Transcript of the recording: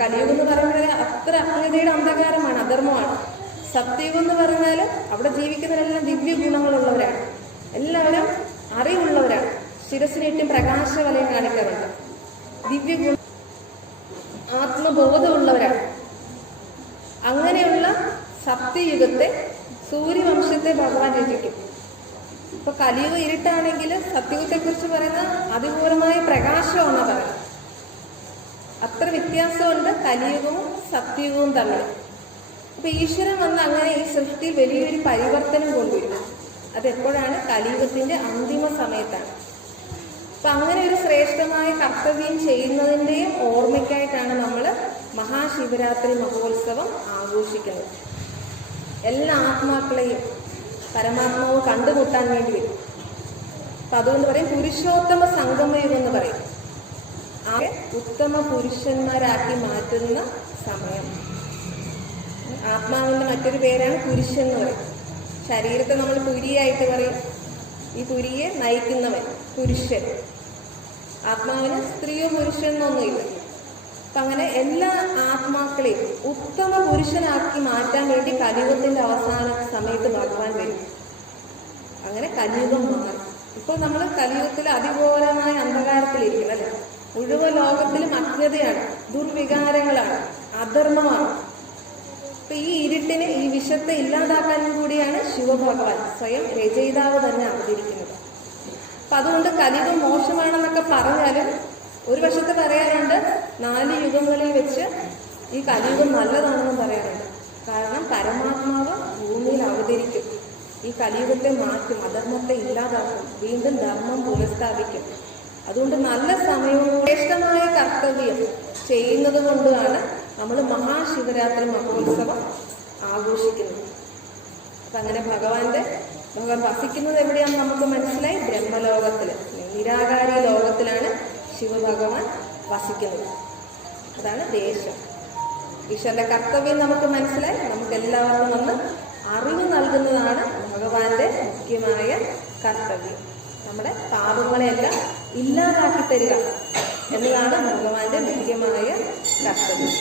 കലിയുഗം എന്ന് പറയുന്നത് അത്ര അജ്ഞതയുടെ അന്ധകാരമാണ്, അധർമ്മമാണ്. സത്യയുഗം എന്ന് പറഞ്ഞാൽ അവിടെ ജീവിക്കുന്നവരെല്ലാം ദിവ്യ ഗുണങ്ങളുള്ളവരാണ്, എല്ലാവരും അറിവുള്ളവരാണ്, ശിരസിനേറ്റവും പ്രകാശവലയം കാണിക്കാറുണ്ട്, ദിവ്യ ഗുണ ആത്മബോധമുള്ളവരാണ്. അങ്ങനെയുള്ള സത്യയുഗത്തെ സൂര്യവംശത്തെ ഭഗവാൻ രചിക്കും. ഇപ്പൊ കലിയുഗം ഇരുട്ടാണെങ്കിൽ സത്യയുഗത്തെ കുറിച്ച് പറയുന്ന അതിപൂർവമായ പ്രകാശമാണ് പറയുന്നത്. അത്ര വ്യത്യാസമുണ്ട് കലിയുഗവും സത്യയുഗവും തമ്മിൽ. അപ്പൊ ഈശ്വരൻ വന്ന് അങ്ങനെ ഈ സൃഷ്ടിയിൽ വലിയൊരു പരിവർത്തനം കൊണ്ടുവരും. അതെപ്പോഴാണ്? കലിയുഗത്തിന്റെ അന്തിമ സമയത്താണ്. അപ്പൊ അങ്ങനെ ഒരു ശ്രേഷ്ഠമായ കർത്തവ്യം ചെയ്യുന്നതിന്റെയും ഓർമ്മയ്ക്കായിട്ടാണ് നമ്മൾ മഹാശിവരാത്രി മഹോത്സവം ആഘോഷിക്കുന്നത്. എല്ലാ ആത്മാക്കളെയും പരമാത്മാവ് കണ്ടുമുട്ടാൻ വേണ്ടി വരും. അപ്പൊ അതുകൊണ്ട് പറയും പുരുഷോത്തമ സംഗമയുഗം എന്ന് പറയും. ആ ഉത്തമ പുരുഷന്മാരാക്കി മാറ്റുന്ന സമയം. ആത്മാവിന്റെ മറ്റൊരു പേരാണ് പുരുഷൻ എന്ന് പറയും. ശരീരത്തെ നമ്മൾ പുരിയായിട്ട് പറയും. ഈ പുരിയെ നയിക്കുന്നവൻ പുരുഷൻ. ആത്മാവിന് സ്ത്രീയോ പുരുഷനൊന്നുമില്ല. അപ്പൊ അങ്ങനെ എല്ലാ ആത്മാക്കളെയും ഉത്തമ പുരുഷനാക്കി മാറ്റാൻ വേണ്ടി കലിയുഗത്തിന്റെ അവസാന സമയത്ത് ഭഗവാൻ വരും. അങ്ങനെ കലിയുഗം മാറും. ഇപ്പോൾ നമ്മൾ കലിയുഗത്തിൽ അതിഘോരമായ അന്ധകാരത്തിലിരിക്കുന്നത് അല്ലെ? മുഴുവൻ ലോകത്തിലും അജ്ഞതയാണ്, ദുർവികാരങ്ങളാണ്, അധർമ്മമാണ്. അപ്പൊ ഈ ഇരുട്ടിനെ, ഈ വിഷത്തെ ഇല്ലാതാക്കാനും കൂടിയാണ് ശിവഭഗവാൻ സ്വയം രചയിതാവ് തന്നെ അവതരിക്കുന്നത്. അപ്പൊ അതുകൊണ്ട് കലിയുഗം മോശമാണെന്നൊക്കെ പറഞ്ഞാലും ഒരു വശത്ത് പറയാറുണ്ട് 4 യുഗങ്ങളിൽ വെച്ച് ഈ കലിയുഗം നല്ലതാണെന്ന് പറയാറുണ്ട്. കാരണം പരമാത്മാവ് ഭൂമിയിൽ അവതരിക്കും, ഈ കലിയുഗത്തെ മാറ്റും, അധർമ്മത്തെ ഇല്ലാതാക്കും, വീണ്ടും ധർമ്മം പുനഃസ്ഥാപിക്കും. അതുകൊണ്ട് നല്ല സമയവും ശ്രേഷ്ഠമായ കർത്തവ്യം ചെയ്യുന്നത് കൊണ്ടാണ് നമ്മൾ മഹാശിവരാത്രി മഹോത്സവം ആഘോഷിക്കുന്നത്. അപ്പൊ അങ്ങനെ ഭഗവാൻ വസിക്കുന്നത് എവിടെയാണെന്ന് നമുക്ക് മനസ്സിലായി. ബ്രഹ്മലോകത്തില്, നിരാകാരി ലോകത്തിലാണ് ശിവഭഗവാൻ വസിക്കുന്നത്. അതാണ് ദേശം. ഈശ്വരന്റെ കർത്തവ്യം നമുക്ക് മനസ്സിലായി. നമുക്ക് എല്ലാവർക്കും വന്ന് അറിവ് നൽകുന്നതാണ് ഭഗവാന്റെ മുഖ്യമായ കർത്തവ്യം. നമ്മുടെ പാപങ്ങളെയെല്ലാം ഇല്ലാതാക്കി തരിക എന്നതാണ് ഭഗവാന്റെ മുഖ്യമായ കർത്തവ്യം.